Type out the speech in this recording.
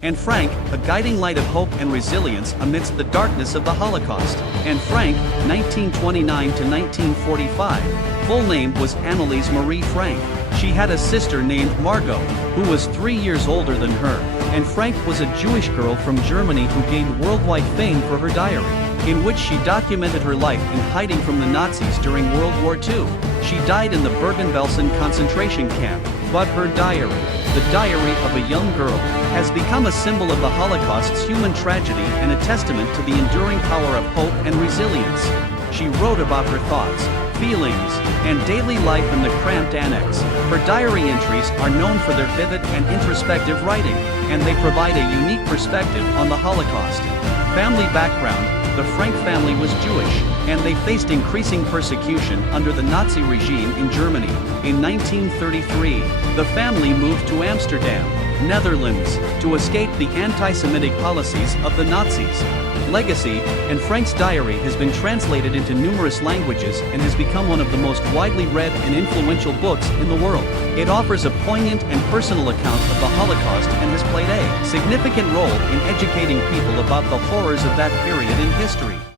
and Frank, a guiding light of hope and resilience amidst the darkness of the Holocaust. Anne Frank, 1929 to 1945. Full name was Anneliese Marie Frank. She had a sister named Margot, who was 3 years older than her. Anne Frank was a Jewish girl from Germany who gained worldwide fame for her diary, in which she documented her life in hiding from the Nazis during World War II. She died in the Bergen-Belsen concentration camp, but her diary, the diary of a young girl, has become a symbol of the Holocaust's human tragedy and a testament to the enduring power of hope and resilience. She wrote about her thoughts, feelings, and daily life in the cramped annex. Her diary entries are known for their vivid and introspective writing, and they provide a unique perspective on the Holocaust. Family background: the Frank family was Jewish, and they faced increasing persecution under the Nazi regime in Germany. In 1933, the family moved to Amsterdam, Netherlands, to escape the anti-Semitic policies of the Nazis. Legacy: Anne Frank's diary has been translated into numerous languages and has become one of the most widely read and influential books in the world. It offers a poignant and personal account of the Holocaust and has played a significant role in educating people about the horrors of that period in history.